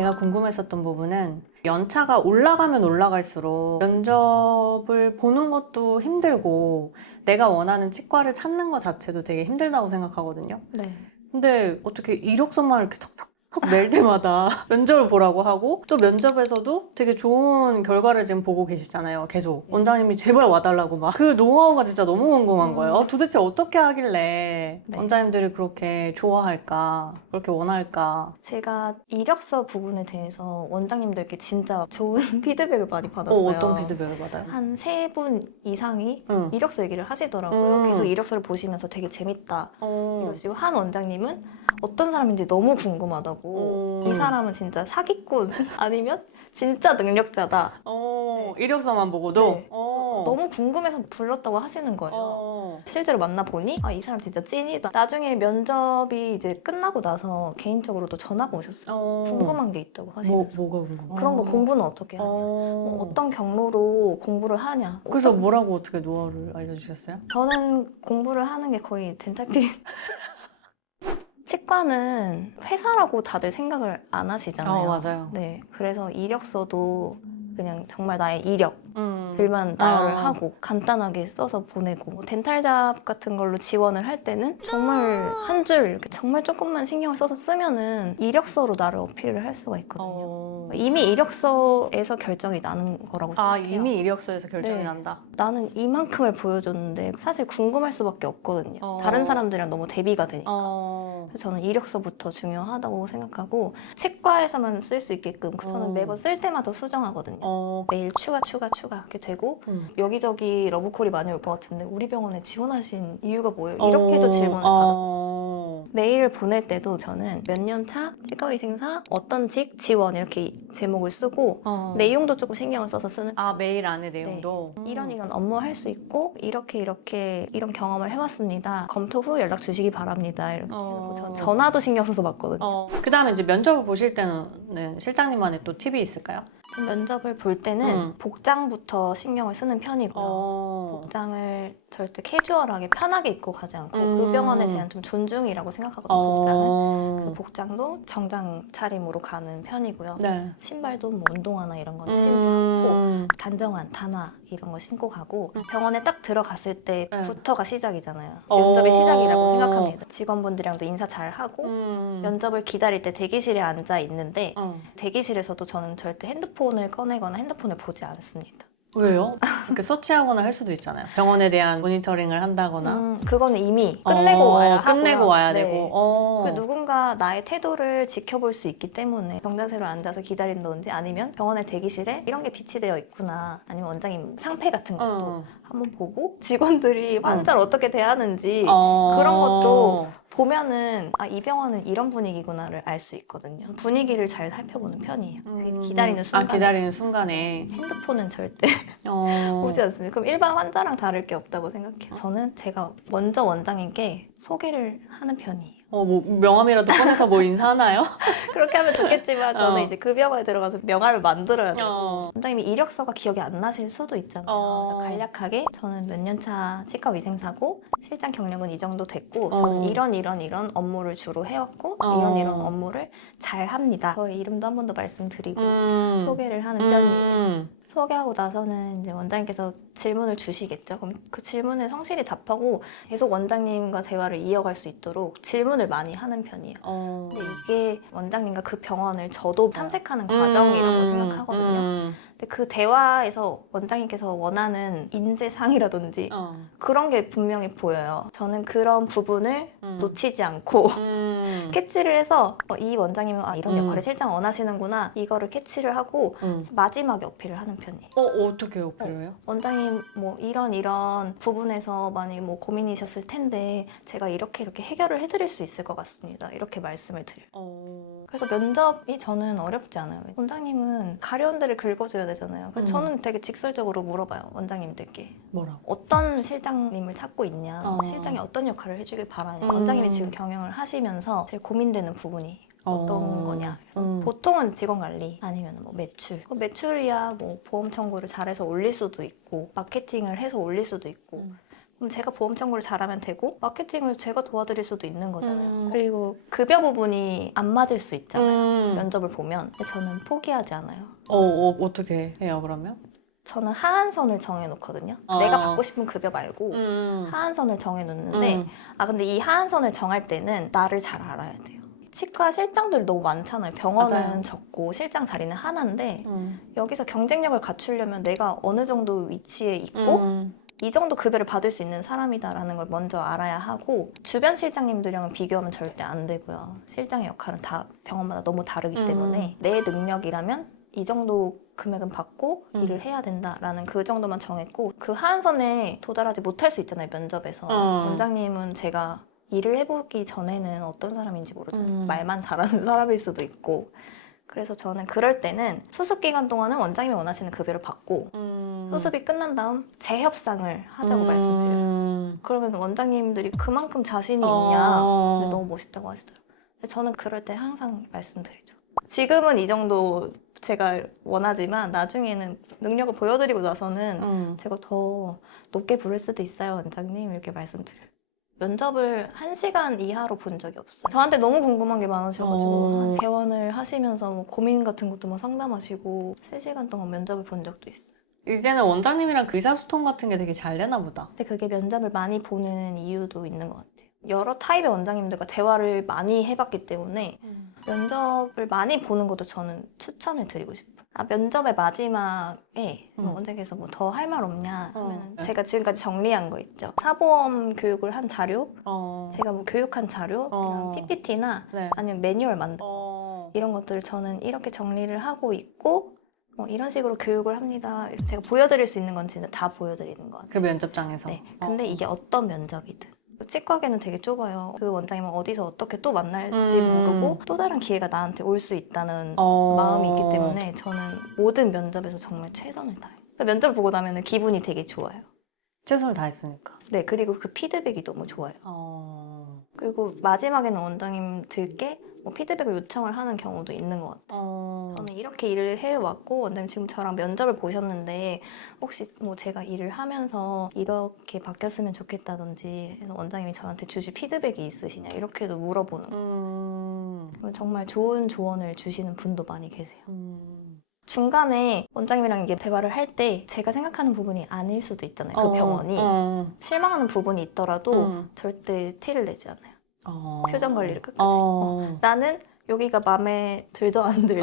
내가 궁금했었던 부분은 연차가 올라가면 올라갈수록 면접을 보는 것도 힘들고 내가 원하는 치과를 찾는 것 자체도 되게 힘들다고 생각하거든요. 네. 근데 어떻게 이력서만 이렇게 톡톡 낼 때마다 면접을 보라고 하고 또 면접에서도 되게 좋은 결과를 지금 보고 계시잖아요. 계속 네. 원장님이 제발 와달라고 막 그 노하우가 진짜 너무 궁금한 거예요. 도대체 어떻게 하길래 네. 원장님들이 그렇게 좋아할까, 그렇게 원할까. 제가 이력서 부분에 대해서 원장님들께 진짜 좋은 피드백을 많이 받았어요. 어떤 피드백을 받아요? 한 3분 이상이 응. 이력서 얘기를 하시더라고요. 계속 음. 이력서를 보시면서 되게 재밌다 어. 이러시고, 한 원장님은 어떤 사람인지 너무 궁금하다고, 이 사람은 진짜 사기꾼 아니면 진짜 능력자다. 이력서만 보고도? 네. 너무 궁금해서 불렀다고 하시는 거예요. 실제로 만나보니 이 사람 진짜 찐이다. 나중에 면접이 이제 끝나고 나서 개인적으로도 전화가 오셨어요. 궁금한 게 있다고 하시면서. 뭐가 궁금해? 그런 거 공부는 어떻게 하냐? 어떤 경로로 공부를 하냐? 그래서 뭐라고 어떻게 노하우를 알려주셨어요? 저는 공부를 하는 게 거의 덴탈fit. 치과는 회사라고 다들 생각을 안 하시잖아요. 맞아요. 네, 그래서 이력서도 그냥 정말 나의 이력들만 나열을 하고 간단하게 써서 보내고, 뭐 덴탈잡 같은 걸로 지원을 할 때는 정말 한 줄 이렇게 정말 조금만 신경을 써서 쓰면은 이력서로 나를 어필을 할 수가 있거든요. 이미 이력서에서 결정이 나는 거라고 생각해요. 이미 이력서에서 결정이 네. 난다. 나는 이만큼을 보여줬는데 사실 궁금할 수밖에 없거든요. 다른 사람들이랑 너무 대비가 되니까. 그래서 저는 이력서부터 중요하다고 생각하고, 치과에서만 쓸 수 있게끔 저는 매번 쓸 때마다 수정하거든요. 매일 추가 이렇게 되고, 여기저기 러브콜이 많이 올 것 같은데 우리 병원에 지원하신 이유가 뭐예요? 이렇게도 질문을 받았었어요. 메일을 보낼 때도 저는 몇 년 차 치과의생사 어떤 직 지원 이렇게 제목을 쓰고 내용도 조금 신경을 써서 쓰는. 메일 안에 내용도? 이런 업무 할 수 있고 이렇게 이런 경험을 해왔습니다. 검토 후 연락 주시기 바랍니다. 이렇게 해놓고 전 전화도 신경 써서 받거든요. 그 다음에 이제 면접을 보실 때는 실장님만의 또 팁이 있을까요? 전 면접을 볼 때는 복장부터 신경을 쓰는 편이고요. 복장을 절대 캐주얼하게 편하게 입고 가지 않고 그 병원에 대한 좀 존중이라고 생각하거든요. 복장은. 그래서 복장도 정장 차림으로 가는 편이고요. 네. 신발도 뭐 운동화나 이런 건 신지 않고 단정한 단화 이런 거 신고 가고, 병원에 딱 들어갔을 때부터가 시작이잖아요. 면접의 시작이라고 생각합니다. 직원분들이랑도 인사 잘 하고 면접을 기다릴 때 대기실에 앉아 있는데 대기실에서도 저는 절대 핸드폰을 꺼내거나 핸드폰을 보지 않습니다. 왜요? 이렇게 서치하거나 할 수도 있잖아요. 병원에 대한 모니터링을 한다거나. 그거는 이미 끝내고 와야 하고요. 끝내고 와야 네. 되고. 누군가 나의 태도를 지켜볼 수 있기 때문에 정자세로 앉아서 기다린다든지, 아니면 병원의 대기실에 이런 게 비치되어 있구나, 아니면 원장님 상패 같은 것도 한번 보고 직원들이 환자를 어떻게 대하는지 그런 것도 보면은 이 병원은 이런 분위기구나를 알 수 있거든요. 분위기를 잘 살펴보는 편이에요. 기다리는 순간에. 기다리는 순간에. 핸드폰은 절대 보지 않습니다. 그럼 일반 환자랑 다를 게 없다고 생각해요. 저는 제가 먼저 원장님께 소개를 하는 편이에요. 뭐 명함이라도 꺼내서 뭐 인사하나요? 그렇게 하면 좋겠지만 저는 이제 그 병원에 들어가서 명함을 만들어야 되고, 원장님이 이력서가 기억이 안 나실 수도 있잖아요. 그래서 간략하게 저는 몇 년 차 치과 위생사고 실장 경력은 이 정도 됐고 저는 이런 업무를 주로 해왔고 이런 업무를 잘 합니다. 저의 이름도 한 번 더 말씀드리고 소개를 하는 편이에요. 소개하고 나서는 이제 원장님께서 질문을 주시겠죠. 그럼 그 질문에 성실히 답하고 계속 원장님과 대화를 이어갈 수 있도록 질문을 많이 하는 편이에요. 근데 이게 원장님과 그 병원을 저도 탐색하는 과정이라고 생각하거든요. 근데 그 대화에서 원장님께서 원하는 인재상이라든지 그런 게 분명히 보여요. 저는 그런 부분을 놓치지 않고 캐치를 해서 이 원장님은 이런 역할을 실장 원하시는구나, 이거를 캐치를 하고 마지막에 어필을 하는 편이에요. 어떻게 어필을 해요? 원장님 뭐 이런 부분에서 만약에 뭐 고민이셨을 텐데 제가 이렇게 해결을 해드릴 수 있을 것 같습니다. 이렇게 말씀을 드려요. 그래서 면접이 저는 어렵지 않아요. 원장님은 가려운 데를 긁어줘야 되잖아요. 그래서 저는 되게 직설적으로 물어봐요, 원장님들께. 뭐라고? 어떤 실장님을 찾고 있냐, 실장이 어떤 역할을 해주길 바라냐, 원장님이 지금 경영을 하시면서 제일 고민되는 부분이 어떤 거냐. 그래서 보통은 직원 관리 아니면 뭐 매출. 매출이야 뭐 보험 청구를 잘해서 올릴 수도 있고 마케팅을 해서 올릴 수도 있고 그럼 제가 보험 청구를 잘하면 되고 마케팅을 제가 도와드릴 수도 있는 거잖아요. 그리고 급여 부분이 안 맞을 수 있잖아요. 면접을 보면. 근데 저는 포기하지 않아요. 어떻게 해요, 그러면? 저는 하한선을 정해놓거든요. 어. 내가 받고 싶은 급여 말고 하한선을 정해놓는데 근데 이 하한선을 정할 때는 나를 잘 알아야 돼요. 치과 실장들이 너무 많잖아요. 병원은 맞아요. 적고 실장 자리는 하나인데 여기서 경쟁력을 갖추려면 내가 어느 정도 위치에 있고 이 정도 급여를 받을 수 있는 사람이다라는 걸 먼저 알아야 하고 주변 실장님들이랑은 비교하면 절대 안 되고요. 실장의 역할은 다 병원마다 너무 다르기 때문에 내 능력이라면 이 정도 금액은 받고 일을 해야 된다라는 그 정도만 정했고 그 하한선에 도달하지 못할 수 있잖아요, 면접에서. 원장님은 제가 일을 해보기 전에는 어떤 사람인지 모르잖아요. 말만 잘하는 사람일 수도 있고. 그래서 저는 그럴 때는 수습 기간 동안은 원장님이 원하시는 급여를 받고 수습이 끝난 다음 재협상을 하자고 말씀드려요. 그러면 원장님들이 그만큼 자신이 있냐 근데 너무 멋있다고 하시더라고요. 근데 저는 그럴 때 항상 말씀드리죠. 지금은 이 정도 제가 원하지만 나중에는 능력을 보여드리고 나서는 제가 더 높게 부를 수도 있어요, 원장님. 이렇게 말씀드려요. 면접을 1시간 이하로 본 적이 없어요. 저한테 너무 궁금한 게 많으셔가지고 개원을 하시면서 뭐 고민 같은 것도 막 상담하시고 3시간 동안 면접을 본 적도 있어요. 이제는 원장님이랑 그 의사소통 같은 게 되게 잘 되나 보다. 근데 그게 면접을 많이 보는 이유도 있는 것 같아요. 여러 타입의 원장님들과 대화를 많이 해봤기 때문에 면접을 많이 보는 것도 저는 추천을 드리고 싶어요. 면접의 마지막에 원장님께서 뭐 더 할 말 없냐 하면 제가 지금까지 정리한 거 있죠. 사보험 교육을 한 자료, 제가 뭐 교육한 자료, 이런 PPT나 아니면 매뉴얼 만든 거 이런 것들을 저는 이렇게 정리를 하고 있고 이런 식으로 교육을 합니다. 제가 보여드릴 수 있는 건 진짜 다 보여드리는 것 같아요. 그 면접장에서. 네. 근데 이게 어떤 면접이든 치과계는 되게 좁아요. 그 원장님은 어디서 어떻게 또 만날지 모르고 또 다른 기회가 나한테 올 수 있다는 마음이 있기 때문에 저는 모든 면접에서 정말 최선을 다해요. 면접을 보고 나면 기분이 되게 좋아요. 최선을 다했으니까. 네, 그리고 그 피드백이 너무 좋아요. 그리고 마지막에는 원장님들께 뭐 피드백을 요청을 하는 경우도 있는 것 같아요. 저는 이렇게 일을 해왔고 원장님 지금 저랑 면접을 보셨는데 혹시 뭐 제가 일을 하면서 이렇게 바뀌었으면 좋겠다든지 해서 원장님이 저한테 주실 피드백이 있으시냐 이렇게도 물어보는 거예요. 정말 좋은 조언을 주시는 분도 많이 계세요. 중간에 원장님이랑 이게 대화를 할 때 제가 생각하는 부분이 아닐 수도 있잖아요. 그 병원이 실망하는 부분이 있더라도 절대 티를 내지 않아요. 표정 관리를 끝까지. 나는 여기가 마음에 들든 안 들든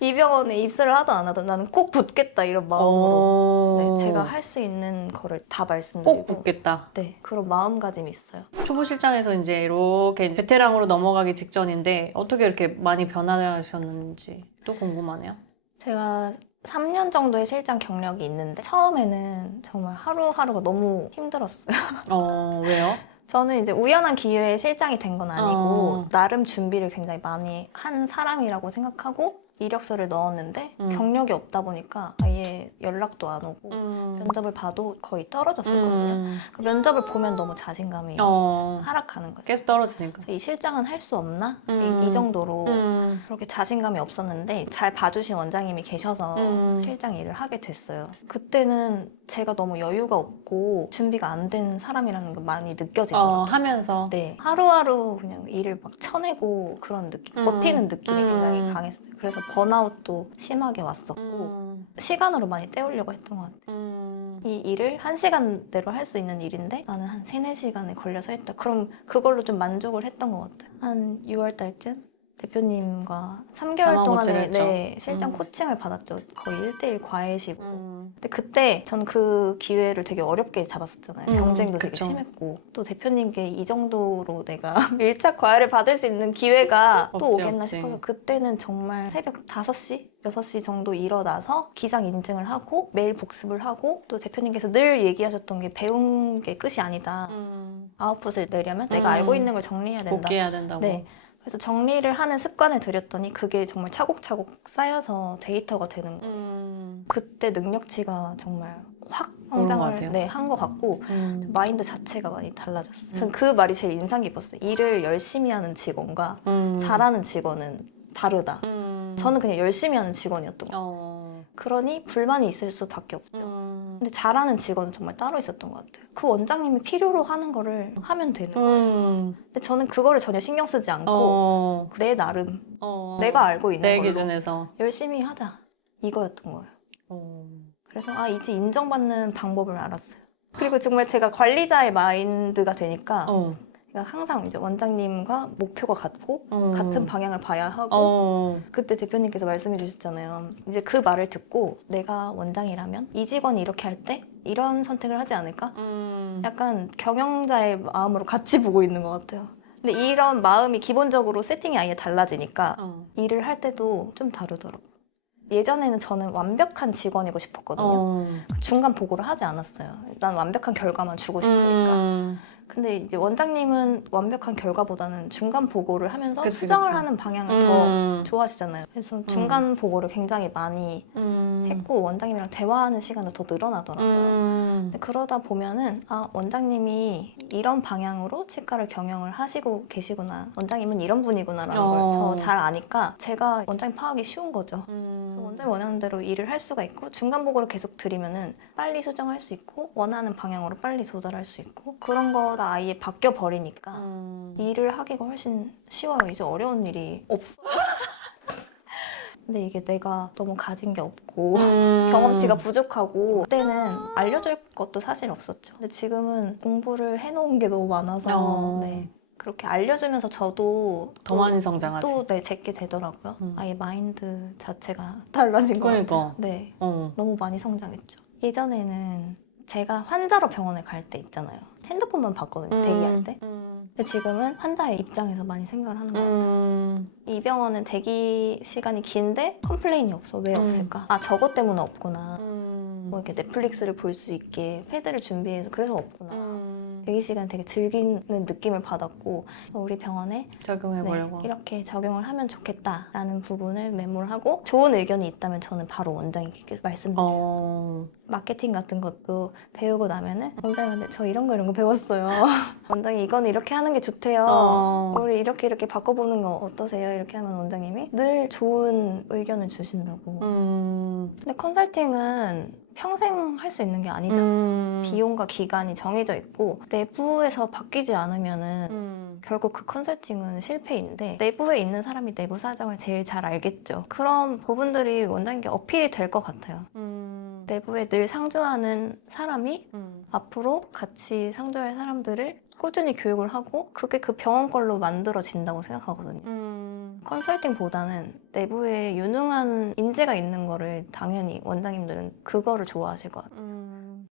이 병원에 입사를 하든 안 하든 나는 꼭 붙겠다 이런 마음으로 제가 할 수 있는 거를 다 말씀드리고 꼭 붙겠다. 네, 그런 마음가짐이 있어요. 초보 실장에서 이제 이렇게 베테랑으로 넘어가기 직전인데 어떻게 이렇게 많이 변화하셨는지 또 궁금하네요. 제가 3년 정도의 실장 경력이 있는데 처음에는 정말 하루하루가 너무 힘들었어요. 왜요? 저는 이제 우연한 기회에 실장이 된 건 아니고 나름 준비를 굉장히 많이 한 사람이라고 생각하고 이력서를 넣었는데 경력이 없다 보니까 아예 연락도 안 오고 면접을 봐도 거의 떨어졌었거든요. 그 면접을 보면 너무 자신감이 하락하는 거죠. 계속 떨어지니까. 이 실장은 할 수 없나? 이 정도로 그렇게 자신감이 없었는데 잘 봐주신 원장님이 계셔서 실장 일을 하게 됐어요. 그때는 제가 너무 여유가 없고 준비가 안 된 사람이라는 걸 많이 느껴지더라고요. 하면서. 네, 하루하루 그냥 일을 막 쳐내고 그런 느낌, 버티는 느낌이 굉장히 강했어요. 그래서 번아웃도 심하게 왔었고 시간으로 많이 때우려고 했던 것 같아요. 이 일을 1시간대로 할 수 있는 일인데 나는 한 3-4시간에 걸려서 했다. 그럼 그걸로 좀 만족을 했던 것 같아요. 한 6월 달쯤 대표님과 3개월 동안에 실장 코칭을 받았죠. 거의 1대1 과외식으로. 근데 그때 저는 그 기회를 되게 어렵게 잡았었잖아요. 경쟁도 되게 심했고 또 대표님께 이 정도로 내가 밀착 과외를 받을 수 있는 기회가 또 오겠나 싶어서 그때는 정말 새벽 5시? 6시 정도 일어나서 기상 인증을 하고 매일 복습을 하고 또 대표님께서 늘 얘기하셨던 게 배운 게 끝이 아니다. 아웃풋을 내려면 내가 알고 있는 걸 정리해야 된다. 복귀해야 된다고. 네. 그래서 정리를 하는 습관을 들였더니 그게 정말 차곡차곡 쌓여서 데이터가 되는 거예요. 그때 능력치가 정말 확 성장을 한 것 같고 마인드 자체가 많이 달라졌어요. 전 그 말이 제일 인상 깊었어요. 일을 열심히 하는 직원과 잘하는 직원은 다르다. 저는 그냥 열심히 하는 직원이었던 거예요. 그러니 불만이 있을 수밖에 없죠. 근데 잘하는 직원은 정말 따로 있었던 것 같아요. 그 원장님이 필요로 하는 거를 하면 되는 거예요. 근데 저는 그거를 전혀 신경 쓰지 않고 내 나름 내가 알고 있는 내 걸로 기준에서 열심히 하자 이거였던 거예요. 그래서 이제 인정받는 방법을 알았어요. 그리고 정말 제가 관리자의 마인드가 되니까 그러니까 항상 이제 원장님과 목표가 같고 같은 방향을 봐야 하고 그때 대표님께서 말씀해 주셨잖아요. 이제 그 말을 듣고 내가 원장이라면 이 직원이 이렇게 할 때 이런 선택을 하지 않을까? 약간 경영자의 마음으로 같이 보고 있는 것 같아요. 근데 이런 마음이 기본적으로 세팅이 아예 달라지니까 일을 할 때도 좀 다르더라고요. 예전에는 저는 완벽한 직원이고 싶었거든요. 중간 보고를 하지 않았어요. 난 완벽한 결과만 주고 싶으니까. 근데 이제 원장님은 완벽한 결과보다는 중간 보고를 하면서 그치, 수정을 그치. 하는 방향을 더 좋아하시잖아요. 그래서 중간 보고를 굉장히 많이 했고 원장님이랑 대화하는 시간도 더 늘어나더라고요. 근데 그러다 보면은 원장님이 이런 방향으로 치과를 경영을 하시고 계시구나. 원장님은 이런 분이구나라는 걸 더 잘 아니까 제가 원장님 파악이 쉬운 거죠. 원장님 원하는 대로 일을 할 수가 있고 중간 보고를 계속 드리면은 빨리 수정할 수 있고 원하는 방향으로 빨리 도달할 수 있고 그런 거가 아예 바뀌어 버리니까 일을 하기가 훨씬 쉬워요. 이제 어려운 일이 없어. 근데 이게 내가 너무 가진 게 없고 경험치가 부족하고 그때는 알려줄 것도 사실 없었죠. 근데 지금은 공부를 해놓은 게 너무 많아서 네. 그렇게 알려주면서 저도 더 많이 성장하지. 또 제게 되더라고요. 아예 마인드 자체가 달라진 것 같아요. 네, 너무 많이 성장했죠. 예전에는 제가 환자로 병원에 갈 때 있잖아요. 핸드폰만 봤거든요, 대기할 때. 근데 지금은 환자의 입장에서 많이 생각을 하는 것 같아요. 이 병원은 대기 시간이 긴데 컴플레인이 없어. 왜 없을까? 저것 때문에 없구나. 뭐 이렇게 넷플릭스를 볼 수 있게 패드를 준비해서 그래서 없구나. 대기 시간 되게 즐기는 느낌을 받았고 우리 병원에 적용해보려고. 이렇게 적용을 하면 좋겠다라는 부분을 메모를 하고 좋은 의견이 있다면 저는 바로 원장님께 말씀드려요. 마케팅 같은 것도 배우고 나면은 원장님한테 저 이런 거 배웠어요. 원장님 이거는 이렇게 하는 게 좋대요. 우리 이렇게 바꿔보는 거 어떠세요? 이렇게 하면 원장님이 늘 좋은 의견을 주신다고. 근데 컨설팅은 평생 할 수 있는 게 아니잖아요. 비용과 기간이 정해져 있고 내부에서 바뀌지 않으면은 결국 그 컨설팅은 실패인데 내부에 있는 사람이 내부 사정을 제일 잘 알겠죠. 그런 부분들이 원장님께 어필이 될 것 같아요. 내부에 늘 상주하는 사람이 앞으로 같이 상주할 사람들을 꾸준히 교육을 하고 그게 그 병원 걸로 만들어진다고 생각하거든요. 컨설팅보다는 내부에 유능한 인재가 있는 거를 당연히 원장님들은 그거를 좋아하실 것 같아요.